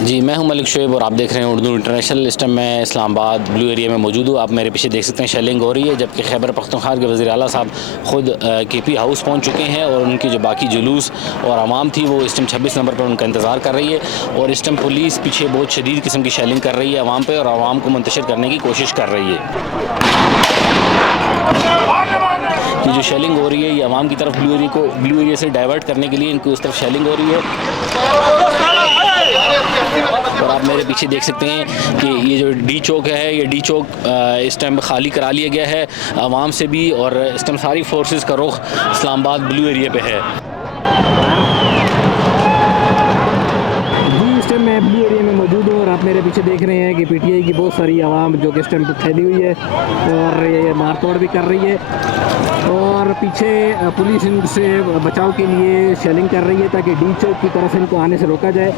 जी, मैं हूं मलिक शोएब और आप देख रहे हैं उर्दू इंटरनेशनल। इस टाइम मैं इस्लामाबाद ब्लू एरिया में मौजूद हूँ। आप मेरे पीछे देख सकते हैं शेलिंग हो रही है, जबकि खैबर पख्तूनख्वा के वज़ीर आला साहब ख़ुद केपी हाउस पहुँच चुके हैं और उनकी जो बाकी जुलूस और आवाम थी वो इस टाइम 26 नंबर पर उनका इंतज़ार कर रही है। और इस टाइम पुलिस पीछे बहुत शदीद किस्म की शेलिंग कर रही है आवाम पर, और आवाम को मुंतशिर करने की कोशिश कर रही है। ये जो शेलिंग हो रही है ये आवाम की तरफ ब्लू एरिया से डाइवर्ट करने के लिए इनकी उस तरफ शेलिंग हो रही है। और आप मेरे पीछे देख सकते हैं कि ये जो डी चौक है, ये डी चौक इस टाइम खाली करा लिया गया है आवाम से भी, और इस टाइम सारी फोर्सेस का रुख इस्लामाबाद ब्लू एरिया पे है। जी, इस टाइम मैं ब्लू एरिया में मौजूद हूँ और आप मेरे पीछे देख रहे हैं कि पीटीआई की बहुत सारी आवाम जो कि इस टाइम फैली हुई है और ये मारतोड़ भी कर रही है, और पीछे पुलिस इनसे बचाव के लिए शेलिंग कर रही है ताकि डी चौक की तरफ इनको आने से रोका जाए।